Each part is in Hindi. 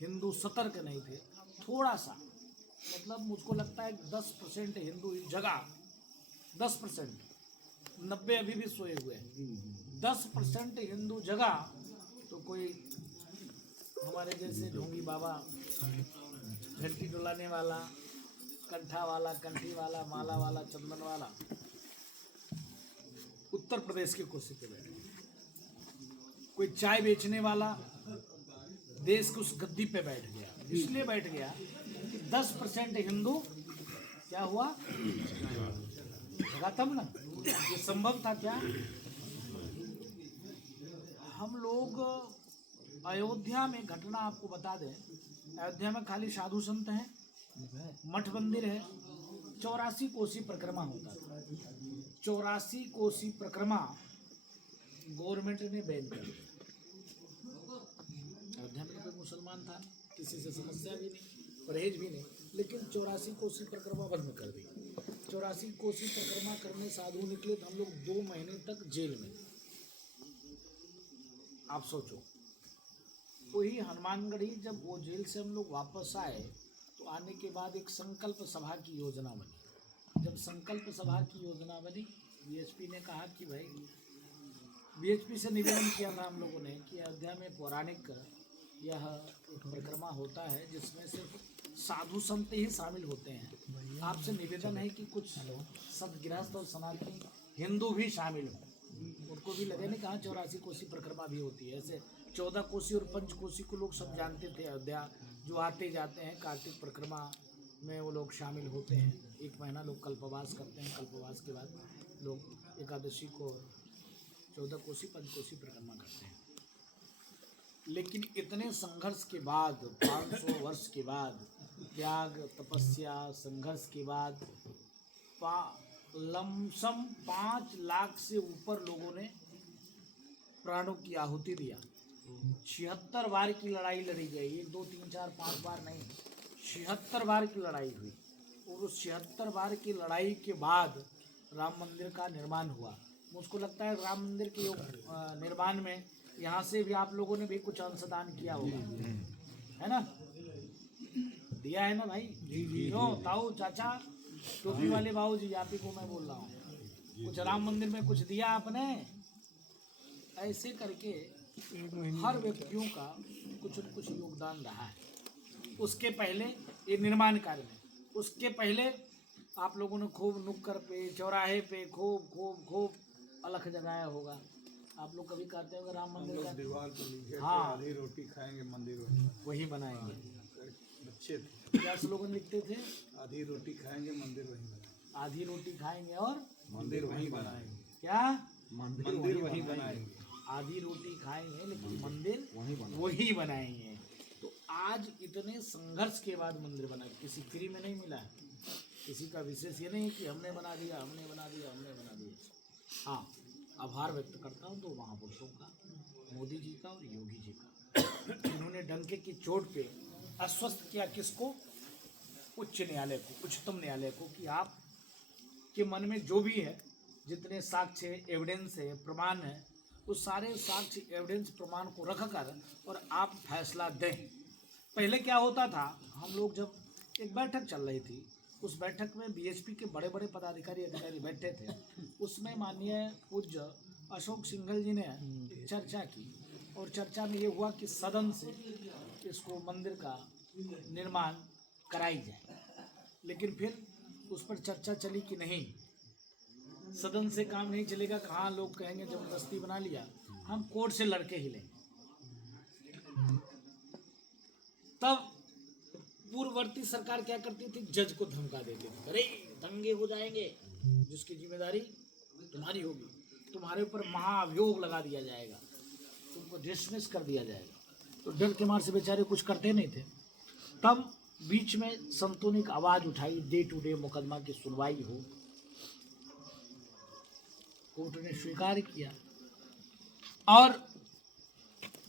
हिंदू सतर्क नहीं थे, थोड़ा सा, मतलब मुझको लगता है 10% हिंदू जगह, 10%, 90 अभी भी सोए हुए हैं, 10% हिंदू जगह तो कोई हमारे जैसे ढोंगी बाबा, घंटी डुलाने वाला, कंठा वाला, कंठी वाला, माला वाला, चंदन वाला, उत्तर प्रदेश की कुर्सी पे बैठे, कोई चाय बेचने वाला देश की उस गद्दी पे बैठ गया, इसलिए बैठ गया कि 10% हिंदू क्या हुआ, जगह तब ना, ये संभव था क्या? हम लोग अयोध्या में घटना आपको बता दें, अयोध्या में खाली साधु संत हैं, मठ मंदिर है, 84 कोसी परिक्रमा होता था, 84 कोसी परिक्रमा गवर्नमेंट ने बैन कर दिया। अयोध्या में कोई मुसलमान था, किसी से समस्या भी नहीं, परहेज भी नहीं, लेकिन 84 कोसी परिक्रमा बंद कर दी। 84 कोसी परिक्रमा करने साधु निकले तो हम लोग 2 महीने तक जेल में। आप सोचो, वही हनुमानगढ़ी जब वो जेल से हम लोग वापस आए तो आने के बाद एक संकल्प सभा की योजना बनी। जब संकल्प सभा की योजना बनी, बीएचपी ने कहा कि भाई, बीएचपी से निवेदन किया था हम लोगों ने कि अयोध्या में पौराणिक यह परिक्रमा होता है जिसमें सिर्फ साधु संत ही शामिल होते हैं, आपसे निवेदन है कि कुछ संत गृहस्थ और सनातनी हिंदू भी शामिल हों, उनको भी लगे। नहीं कहा 84 कोसी परिक्रमा भी होती है, ऐसे 14 कोसी और 5 कोसी को लोग सब जानते थे, अयोध्या जो आते जाते हैं कार्तिक परिक्रमा में वो लोग शामिल होते हैं। 1 महीना लोग कल्पवास करते हैं, कल्पवास के बाद लोग एकादशी को 14 कोसी 5 कोसी परिक्रमा करते हैं। लेकिन इतने संघर्ष के बाद, 500 वर्ष के बाद, त्याग, तपस्या, संघर्ष के बाद लमसम 5 लाख से ऊपर लोगों ने प्राणों की आहुति दिया। 76 बार की लड़ाई लड़ी गई, 1 2 3 4 5 बार नहीं, 76 बार की लड़ाई हुई। और उस 76 बार की लड़ाई के बाद राम मंदिर का निर्माण हुआ। मुझको लगता है राम मंदिर के निर्माण में यहाँ से भी आप लोगों ने भी कुछ अंशदान किया होगा, है ना? दिया है ना भाई? क्यों ताऊ, चाचा, टोपी वाले बाबू जी, आप ही को मैं बोल रहा हूँ, कुछ राम मंदिर में कुछ दिया आपने? ऐसे करके हर व्यक्तियों का कुछ न कुछ योगदान रहा है। उसके पहले ये निर्माण कार्य में, उसके पहले आप लोगों ने खूब नुक्कड़ पे, चौराहे पे खूब अलख जगाया होगा। आप लोग कभी कहते हो राम मंदिर का दीवार पर लिखे, हाँ, आधी रोटी खाएंगे मंदिर वही बनाएंगे। बच्चे थे, क्या स्लोगन लिखते थे? आधी रोटी खाएंगे मंदिर वहीं बनाएंगे, आधी रोटी खाएंगे और मंदिर वहीं बनाएंगे। क्या? मंदिर वहीं बनाएंगे। आधी रोटी खाएंगे लेकिन मंदिर वही बनाएंगे। तो आज इतने संघर्ष के बाद मंदिर बना, किसी फ्री में नहीं मिला है, किसी का विशेष ये नहीं है कि हमने बना दिया, हमने बना दिया, हमने बना दिया। हाँ, आभार व्यक्त करता हूँ दो महापुरुषों का, मोदी जी का और योगी जी का, जिन्होंने डंके की चोट पे आश्वस्त किया किसको? उच्च न्यायालय को, उच्चतम न्यायालय को, कि आप के मन में जो भी है, जितने साक्ष्य, एविडेंस है, प्रमाण है, उस सारे साक्ष्य, एविडेंस, प्रमाण को रखकर और आप फैसला दें। पहले क्या होता था, हम लोग जब एक बैठक चल रही थी, उस बैठक में बीएचपी के बड़े बड़े पदाधिकारी अधिकारी बैठे थे, उसमें माननीय पूज्य अशोक सिंघल जी ने चर्चा की और चर्चा में ये हुआ कि सदन से इसको मंदिर का निर्माण कराई जाए। लेकिन फिर उस पर चर्चा चली कि नहीं, सदन से काम नहीं चलेगा, कहाँ लोग कहेंगे जबरदस्ती बना लिया, हम कोर्ट से लड़के ही लेंगे। तब पूर्ववर्ती सरकार क्या करती थी, जज को धमका देती थी, अरे दंगे हो जाएंगे, जिसकी जिम्मेदारी तुम्हारी होगी, तुम्हारे ऊपर महाअभियोग लगा दिया जाएगा, तुमको डिसमिस कर दिया जाएगा। तो डर के मार से बेचारे कुछ करते नहीं थे। तब बीच में संतों ने एक आवाज उठाई, डे टू डे मुकदमा की सुनवाई हो, कोर्ट ने स्वीकार किया और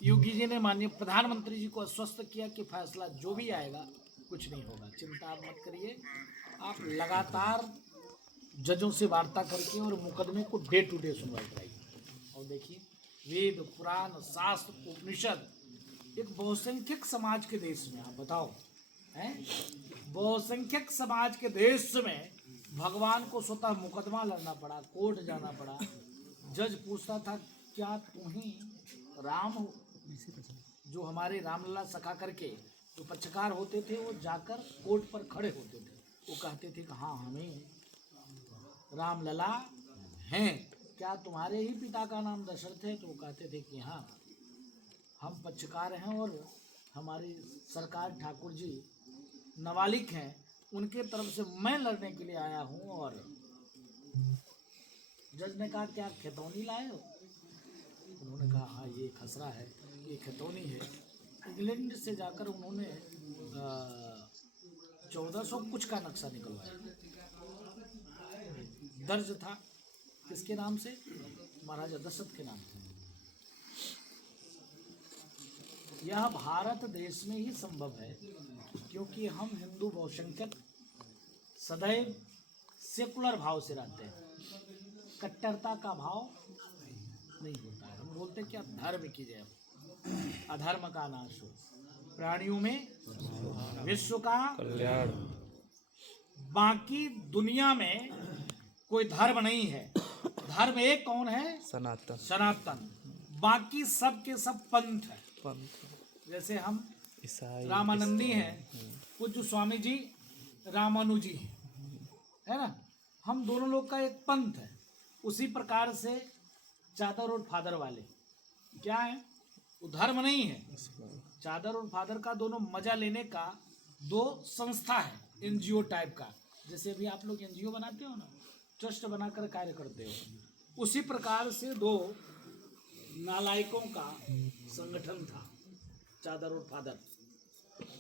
योगी जी ने माननीय प्रधानमंत्री जी को आश्वस्त किया कि फैसला जो भी आएगा कुछ नहीं होगा, चिंता आप मत करिए, आप लगातार जजों से वार्ता करके और मुकदमे को डे टू डे सुनवाई कराइए। और देखिए, वेद, पुराण, शास्त्र, उपनिषद एक बहुसंख्यक समाज के देश में आप बताओ, हैं? बहुसंख्यक समाज के देश में भगवान को स्वतः मुकदमा लड़ना पड़ा, कोर्ट जाना पड़ा। जज पूछता था क्या तुम्हें राम हो? जो हमारे रामलला सखा करके जो पक्षकार होते थे वो जाकर कोर्ट पर खड़े होते थे, वो कहते थे कि हाँ हमें रामलला हैं। क्या तुम्हारे ही पिता का नाम दशरथ है? तो वो कहते थे कि हाँ हम पक्षकार हैं और हमारी सरकार ठाकुर जी नाबालिग हैं, उनके तरफ से मैं लड़ने के लिए आया हूँ। और जज ने कहा क्या खितौनी लाए हो? उन्होंने कहा हाँ ये खसरा है, ये खितौनी है। इंग्लैंड से जाकर उन्होंने 1400 कुछ का नक्शा निकलवाया, दर्ज था किसके नाम से? महाराजा दशरथ के नाम से। यह भारत देश में ही संभव है क्योंकि हम हिंदू बहुसंख्यक सदैव सेकुलर भाव से रहते हैं, कट्टरता का भाव नहीं होता है। हम बोलते हैं कि धर्म की जय, अधर्म का नाश हो, प्राणियों में विश्व का कल्याण। बाकी दुनिया में कोई धर्म नहीं है, धर्म एक कौन है? सनातन। सनातन। बाकी सब के सब पंथ है। जैसे हम रामानंदी हैं, पूज्य स्वामी जी रामानुजी हैं, है ना? हम दोनों लोग का एक पंथ है। उसी प्रकार से चादर और फादर वाले क्या है? वो धर्म नहीं है। चादर और फादर का दोनों मजा लेने का दो संस्था है, एनजीओ टाइप का। जैसे अभी आप लोग एनजीओ बनाते हो ना, ट्रस्ट बनाकर कार्य करते हो, उसी प्रकार से दो नालायकों का संगठन था चादर और फादर।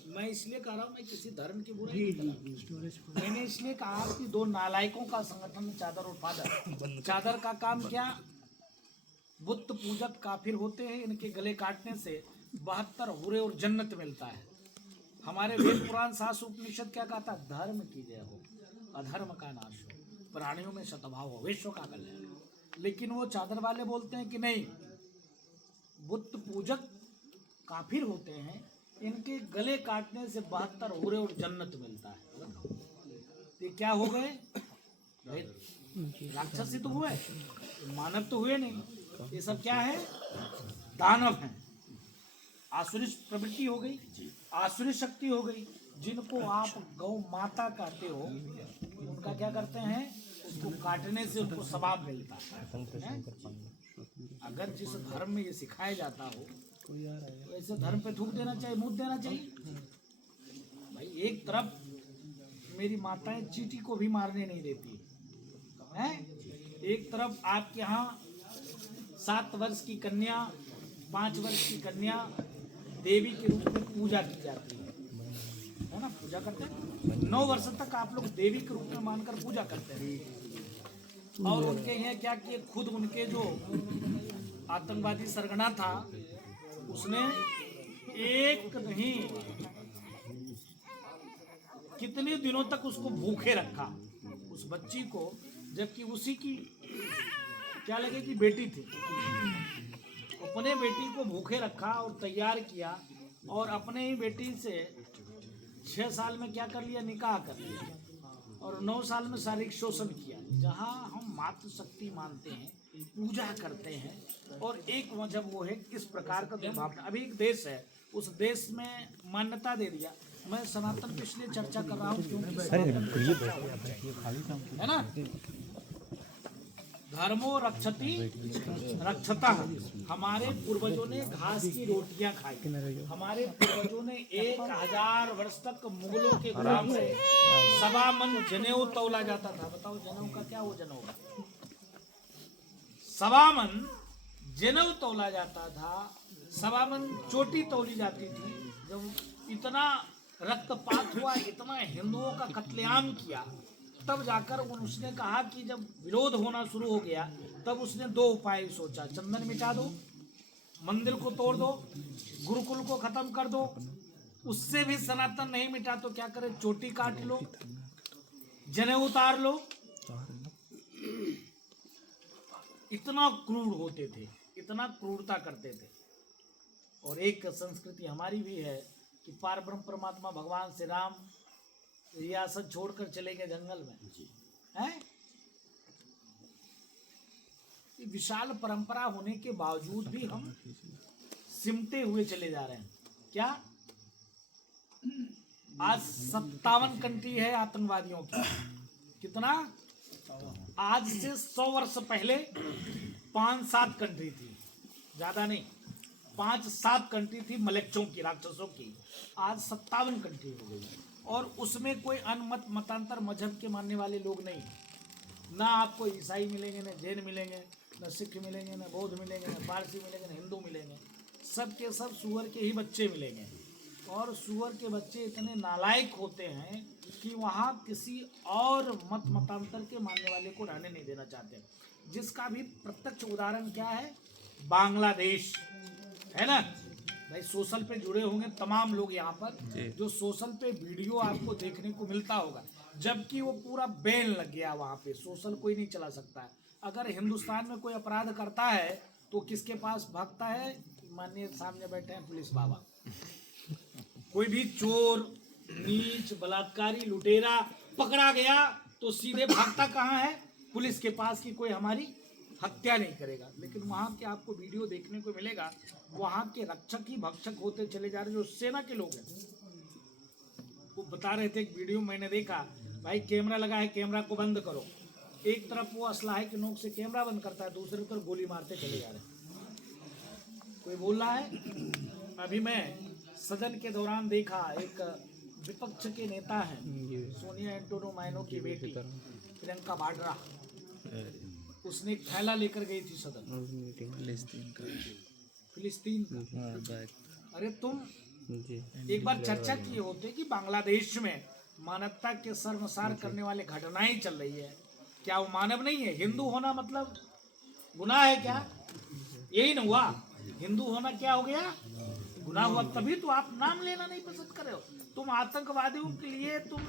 मैं इसलिए कह रहा हूँ, मैं किसी धर्म की बुराई नहीं कर रहा। मैंने इसलिए कहा कि दो नालायकों का संगठन चादर और फादर। चादर का काम क्या? बुत पूजक काफिर होते हैं, इनके गले काटने से 72 हुरे और जन्नत मिलता है। हमारे वेद पुराण शास्त्र उपनिषद क्या कहता? धर्म की जय हो, अधर्म का नाश हो, प्राणियों में सद्भाव हो, विश्व का कल्याण। लेकिन वो चादर वाले बोलते हैं कि नहीं, बुत पूजक काफिर होते हैं, इनके गले काटने से 72 हुरे और जन्नत मिलता है। ये क्या हो गए? राक्षस ही तो हुए, मानव तो हुए नहीं। ये सब क्या है? दानव हैं। आसुरी प्रवृत्ति हो गई, आसुरी शक्ति हो गई। जिनको आप गौ माता कहते हो, उनका क्या करते हैं? उसको काटने से उनको सवाब मिलता है। अगर जिस धर्म में ये सिखाया जाता हो तो ऐसे धर्म पे थूक देना चाहिए, मुँह देना चाहिए। भाई एक तरफ मेरी माताएं चींटी को भी मारने नहीं देती हैं, एक तरफ आपके यहाँ 7 वर्ष की कन्या, 5 वर्ष की कन्या देवी के रूप में पूजा की जाती है ना? पूजा करते हैं। 9 वर्ष तक आप लोग देवी के रूप में मानकर पूजा करते हैं। और उनके यहाँ क्या किए? खुद उनके जो आतंकवादी सरगना था, उसने एक नहीं कितने दिनों तक उसको भूखे रखा, उस बच्ची को, जबकि उसी की क्या लगे कि बेटी थी। अपने बेटी को भूखे रखा और तैयार किया, और अपने ही बेटी से 6 साल में क्या कर लिया? निकाह कर लिया, और 9 साल में शारीरिक शोषण किया। जहाँ हम मातृशक्ति मानते हैं, पूजा करते हैं, और एक जब वो है इस प्रकार का दुर्भावना। अभी एक देश है, उस देश में मान्यता दे दिया। मैं सनातन पे इसलिए चर्चा कर रहा हूँ क्योंकि है ना, धर्मो रक्षति रक्षता। हमारे पूर्वजों ने घास की रोटियां खाई, हमारे पूर्वजों ने 1000 वर्ष तक मुगलों के गुलाम रहे। 1.25 मन जनेऊ तौला जाता था। बताओ जनेऊ का क्या? वो जनेऊ 1.25 मन जनेऊ तौला जाता था, 1.25 मन चोटी तौली जाती थी। जब इतना रक्तपात हुआ, इतना हिंदुओं का कत्लेआम किया, तब जाकर उसने कहा कि जब विरोध होना शुरू हो गया, तब उसने 2 उपाय सोचा। चंदन मिटा दो, मंदिर को तोड़ दो, गुरुकुल को खत्म कर दो। उससे भी सनातन नहीं मिटा तो क्या करे? चोटी काट लो, जनेऊ उतार लो। इतना क्रूर होते थे, इतना क्रूरता करते थे। और एक संस्कृति हमारी भी है कि पारब्रह्म परमात्मा भगवान श्री राम रियासत छोड़कर चले गए जंगल में, हैं? विशाल परंपरा होने के बावजूद भी हम सिमटे हुए चले जा रहे हैं। क्या आज 57 कंट्री है आतंकवादियों की। कितना? आज से 100 वर्ष पहले 5-7 कंट्री थी, ज्यादा नहीं, 5-7 कंट्री थी मलेच्छों की, राक्षसों की। आज 57 कंट्री हो गई और उसमें कोई अनमत मतांतर मजहब के मानने वाले लोग नहीं। ना आपको ईसाई मिलेंगे, ना जैन मिलेंगे, ना सिख मिलेंगे, ना बौद्ध मिलेंगे, ना पारसी मिलेंगे, ना हिंदू मिलेंगे। सब के सब सुअर के ही बच्चे मिलेंगे। और सुअर के बच्चे इतने नालायक होते हैं कि वहाँ किसी और मत मतांतर के मानने वाले को रहने नहीं देना चाहते। जिसका भी प्रत्यक्ष उदाहरण क्या है? बांग्लादेश है ना भाई। सोशल पे जुड़े होंगे तमाम लोग यहाँ पर, जो सोशल पे वीडियो आपको देखने को मिलता होगा, जबकि वो पूरा बैन लग गया वहाँ पे, सोशल कोई नहीं चला सकता है। अगर हिंदुस्तान में कोई अपराध करता है तो किसके पास भागता है? माननीय सामने बैठे हैं पुलिस बाबा। कोई भी चोर, नीच, बलात्कारी, लुटेरा पकड़ा गया तो सीधे भागता कहाँ है? पुलिस के पास की कोई हमारी हत्या नहीं करेगा। लेकिन वहाँ के आपको वीडियो देखने को मिलेगा, वहाँ के रक्षक ही भक्षक होते चले जा रहे, जो सेना के लोग हैं। वो बता रहे थे, एक वीडियो मैंने देखा, भाई कैमरा लगा है, कैमरा को बंद करो। एक तरफ वो असलाहे की नोक से कैमरा बंद करता है, दूसरी तरफ गोली मारते चले जा रहे हैं। कोई बोल रहा है। अभी मैं सदन के दौरान देखा, एक विपक्ष के नेता हैं, सोनिया एंटोनो माइनो की बेटी प्रियंका वाड्रा, उसने एक थैला लेकर गई थी सदन, फिलिस्तीन का। अरे तुम एक बार चर्चा किए होते कि बांग्लादेश में मानवता के शर्मसार करने वाले घटनाएं चल रही है, क्या वो मानव नहीं है? हिंदू होना मतलब गुनाह है क्या? यही ना हुआ, हिंदू होना क्या हो गया? गुनाह हुआ। तभी तो आप नाम लेना नहीं पसंद कर रहे हो। तुम आतंकवादियों के लिए तुम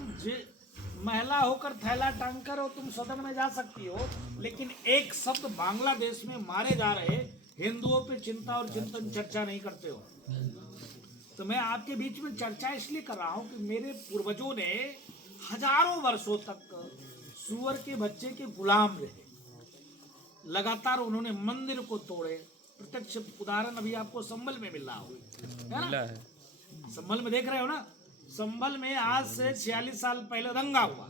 महिला होकर थैला टांग कर और तुम सदन में जा सकती हो, लेकिन एक शब्द बांग्लादेश में मारे जा रहे हिंदुओं पे चिंता और चिंतन चर्चा नहीं करते हो। तो मैं आपके बीच में चर्चा इसलिए कर रहा हूं कि मेरे पूर्वजों ने हजारों वर्षों तक सुअर के बच्चे के गुलाम रहे, लगातार उन्होंने मंदिर को तोड़े। प्रत्यक्ष उदाहरण अभी आपको संभल में मिल रहा होगा, है ना? संभल में देख रहे हो ना। संभल में आज से 46 साल पहले दंगा हुआ।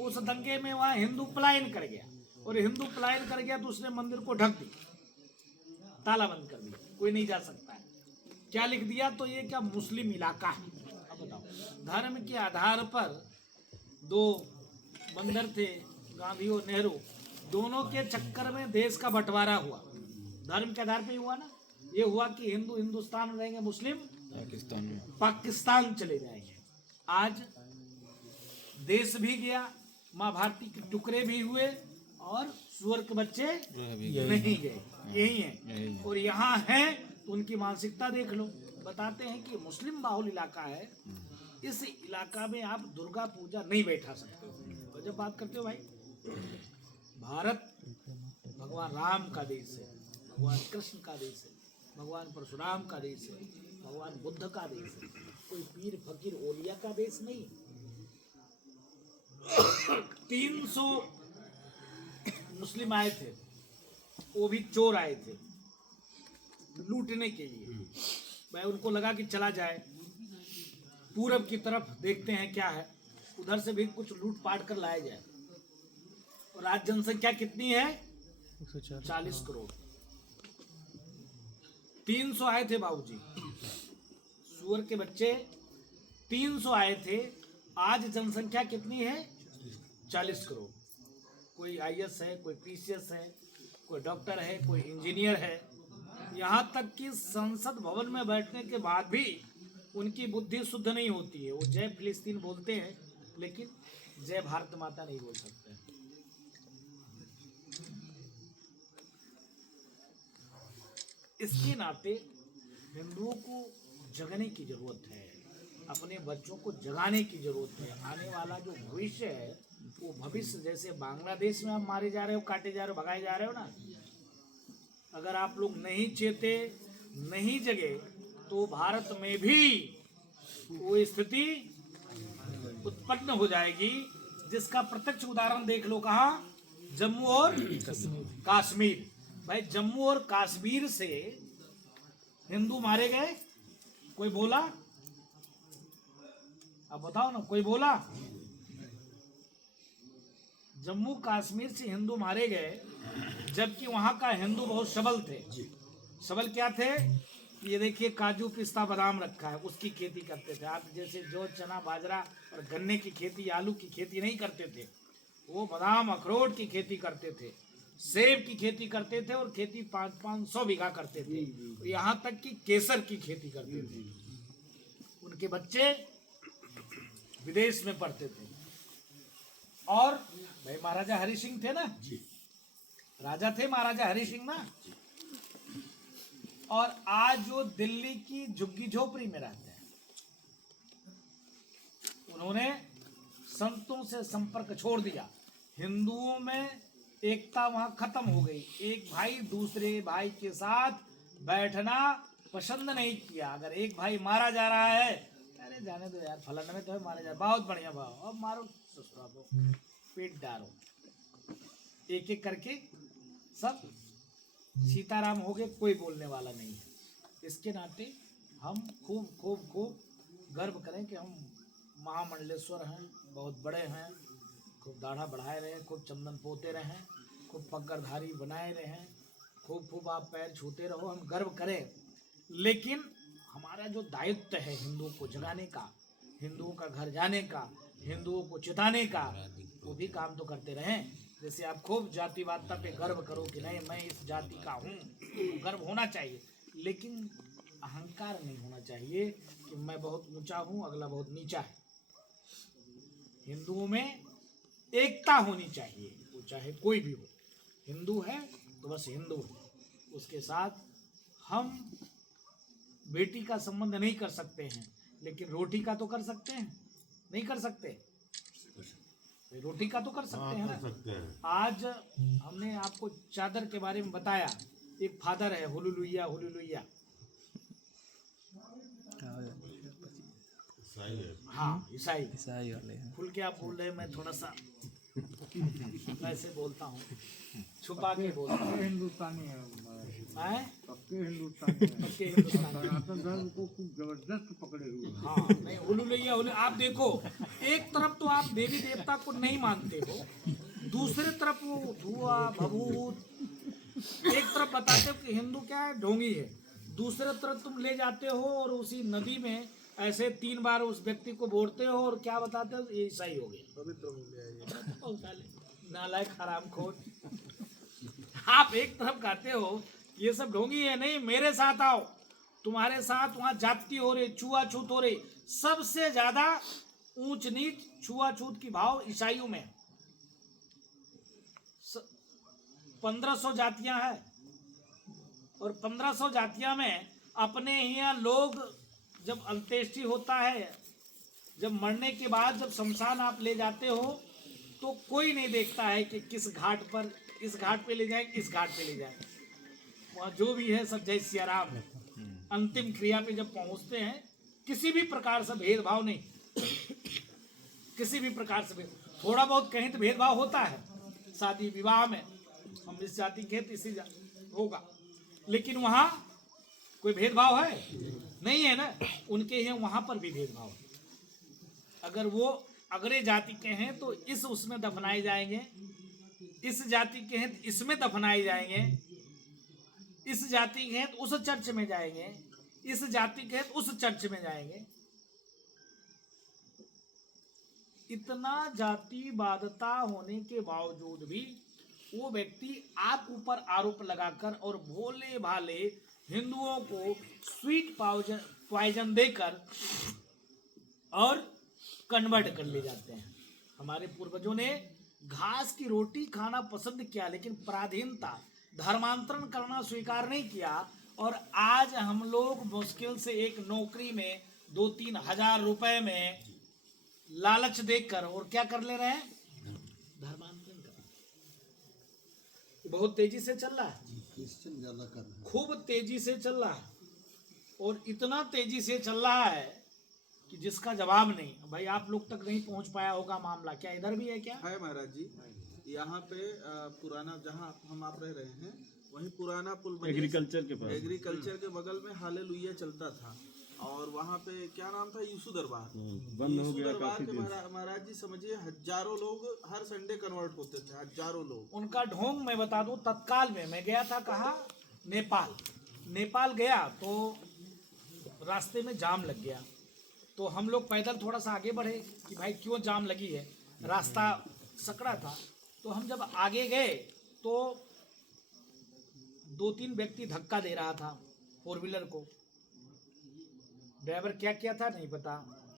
उस दंगे में वहाँ हिंदू पलायन कर गया, और हिंदू पलायन कर गया तो उसने मंदिर को ढक दिया, ताला बंद कर दिया, कोई नहीं जा सकता है। क्या लिख दिया? तो ये क्या मुस्लिम इलाका है? अब बताओ, धर्म के आधार पर दो बंदर थे, गांधी और नेहरू, दोनों के चक्कर में देश का बंटवारा हुआ। धर्म के आधार पे ही हुआ ना। ये हुआ कि हिंदू हिंदुस्तान में रहेंगे, मुस्लिम पाकिस्तान चले जाएंगे। आज देश भी गया, माँ भारती के टुकड़े भी हुए, और सुअर के बच्चे नहीं गए। यही है। और यहाँ है तो उनकी मानसिकता देख लो। बताते हैं कि मुस्लिम बाहुल इलाका है, इस इलाका में आप दुर्गा पूजा नहीं बैठा सकते हो। तो जब बात करते हो भाई, भारत भगवान राम का देश है, भगवान कृष्ण का देश है, भगवान परशुराम का देश है, भगवान बुद्ध का देश है, कोई पीर फकीर ओलिया का देश नहीं। 300 मुस्लिम आए थे, वो भी चोर आए थे लूटने के लिए। भाई उनको लगा कि चला जाए, पूरब की तरफ देखते हैं क्या है, उधर से भी कुछ लूट पाट कर लाया जाए। और आज जनसंख्या कितनी है? 40 करोड़। 300 आए थे बाबूजी, सुअर के बच्चे 300 आए थे। आज जनसंख्या कितनी है? 40 करोड़। कोई IAS है, कोई PCS है, कोई डॉक्टर है, कोई इंजीनियर है। यहाँ तक कि संसद भवन में बैठने के बाद भी उनकी बुद्धि शुद्ध नहीं होती है। वो जय फिलिस्तीन बोलते हैं, लेकिन जय भारत माता नहीं बोल सकते। इसके नाते हिंदुओं को जगने की जरूरत है, अपने बच्चों को जगाने की जरूरत है। आने वाला जो भविष्य है, वो भविष्य जैसे बांग्लादेश में आप मारे जा रहे हो, काटे जा रहे हो, भगाए जा रहे हो ना, अगर आप लोग नहीं चेते, नहीं जगे, तो तो भारत में भी वो स्थिति उत्पन्न हो जाएगी, जिसका प्रत्यक्ष उदाहरण देख लो। कहाँ? जम्मू और कश्मीर। भाई जम्मू और कश्मीर से हिंदू मारे गए, कोई बोला? अब बताओ ना, कोई बोला? जम्मू कश्मीर से हिंदू मारे गए, जबकि वहां का हिंदू बहुत सबल थे। सबल क्या थे? ये देखिए, काजू पिस्ता बादाम रखा है, उसकी खेती करते थे। आप जैसे जौ चना बाजरा और गन्ने की खेती, आलू की खेती नहीं करते थे, वो बादाम अखरोट की खेती करते थे, सेब की खेती करते थे, और खेती 500 बीघा करते थे। यहाँ तक कि केसर की खेती करते थे। उनके बच्चे विदेश में पढ़ते थे। और भाई महाराजा हरि सिंह थे ना, राजा थे महाराजा हरि सिंह ना। और आज जो दिल्ली की झुग्गी झोपड़ी में रहते हैं, उन्होंने संतों से संपर्क छोड़ दिया। हिंदुओं में एकता वहां खत्म हो गई। एक भाई दूसरे भाई के साथ बैठना पसंद नहीं किया। अगर एक भाई मारा जा रहा है, अरे जाने दो यार, फलाने में तो है, मारे जा, बहुत बढ़िया भाव, अब मारो ससुरा को, पेट डालो। एक एक करके सब सीताराम हो गए, कोई बोलने वाला नहीं है। इसके नाते हम खूब खूब खूब गर्व करें कि हम महामंडलेश्वर हैं, बहुत बड़े हैं। खूब दाढ़ा बढ़ाए रहें, खूब चंदन पोते रहें, खूब पगड़धारी बनाए रहें, खूब खूब आप पैर छूते रहो, हम गर्व करें। लेकिन हमारा जो दायित्व है हिंदुओं को जगाने का, हिंदुओं का घर जाने का, हिंदुओं को चिताने का, वो भी काम तो करते रहें। जैसे आप खूब जातिवादता पे गर्व करो कि नहीं मैं इस जाति का हूँ, तो गर्व होना चाहिए, लेकिन अहंकार नहीं होना चाहिए कि मैं बहुत ऊंचा हूँ, अगला बहुत नीचा है। हिंदुओं में एकता होनी चाहिए, वो चाहे कोई भी हो। हिंदू है तो बस हिंदू है, उसके साथ हम बेटी का संबंध नहीं कर सकते हैं, लेकिन रोटी का तो कर सकते हैं। नहीं कर सकते? रोटी का तो कर सकते हैं ना। आज हमने आपको चादर के बारे में बताया। एक फादर है, हुलुलुइया हुलुलुइया, हाँ ईसाई वाले हैं। खुल के आप बोल रहे हैं, मैं थोड़ा सा ऐसे बोलता हूँ, छुपा के बोलता हूँ। हिंदुस्तानी है, पक्के हिंदुस्तानी है। पक्के हिंदुस्तानी। सनातन धर्म को खूब जबरदस्त पकड़े हुए। हाँ नहीं, हुलुलुइया आप देखो, एक तरफ तो आप देवी देवता को नहीं मानते हो, दूसरे तरफ वो धुआ भभूत, एक तरफ बताते हो कि हिंदू क्या है, ढोंगी है, दूसरे तरफ तुम ले जाते हो और उसी नदी में ऐसे 3 बार उस व्यक्ति को बोलते हो और क्या बताते हो, ये ईसाई हो गया, पवित्र हो गया। नालायक हरामखोर। आप एक तरफ कहते हो ये सब ढोंगी है, नहीं मेरे साथ आओ, तुम्हारे साथ वहां जाति हो रही, छुआछूत हो रही। सबसे ज्यादा ऊंच नीच छुआछूत की भाव ईसाइयों में। 1500 जातियां हैं, और 1500 जातियां में अपने यहाँ लोग जब अंत्येष्टि होता है, जब मरने के बाद जब शमशान आप ले जाते हो, तो कोई नहीं देखता है कि किस घाट पर, इस घाट पे ले जाए, इस घाट पे ले जाए। वहाँ जो भी है सब जय सिया राम है। अंतिम क्रिया पे जब पहुंचते हैं, किसी भी प्रकार से भेदभाव नहीं, किसी भी प्रकार से थोड़ा बहुत कहीं तो भेदभाव होता है, शादी विवाह में हम इस जाति के हैं तो इसी होगा, लेकिन वहाँ कोई भेदभाव है नहीं है ना। उनके यहाँ वहाँ पर भी भेदभाव है। अगर वो अगले जाति के हैं तो इस उसमें दफनाए जाएंगे, इस जाति के हैं तो इसमें दफनाए जाएंगे, इस जाति के हैं तो उस चर्च में जाएंगे, इस जाति के हैं तो उस चर्च में जाएंगे। इतना जातिवादता होने के बावजूद भी वो व्यक्ति आप ऊपर आरोप लगाकर और भोले भाले हिंदुओं को स्वीट पॉइजन देकर और कन्वर्ट कर ले जाते हैं। हमारे पूर्वजों ने घास की रोटी खाना पसंद किया, लेकिन पराधीनता, धर्मांतरण करना स्वीकार नहीं किया। और आज हम लोग मुश्किल से एक नौकरी में 2-3 हजार रुपए में लालच देकर और क्या कर ले रहे हैं, धर्मांतरण कर। बहुत तेजी से चल रहा है, ज्यादा कर रहे हैं, खूब तेजी से चल रहा है। और इतना तेजी से चल रहा है कि जिसका जवाब नहीं। भाई आप लोग तक नहीं पहुंच पाया होगा मामला, क्या इधर भी है क्या? है महाराज जी, यहाँ पे पुराना जहाँ हम आप रह रहे हैं वहीं पुराना पुल एग्रीकल्चर के बगल में हालेलुया चलता था। और वहाँ पे क्या नाम था, यूसु दरबार। बंद हो यूसु गया दरबार काफी के दिन से। महाराज जी समझिए हजारों लोग हर संडे कन्वर्ट होते थे, हजारों लोग। उनका ढोंग मैं बता दूं, तत्काल में मैं गया था कहाँ, नेपाल गया तो रास्ते में जाम लग गया। तो हम लोग पैदल थोड़ा सा आगे बढ़े कि भाई क्यों जाम लगी है, रास्ता सकड़ा था। तो हम जब आगे गए तो 2-3 व्यक्ति धक्का दे रहा था 4 व्हीलर को। ड्राइवर क्या किया था नहीं पता,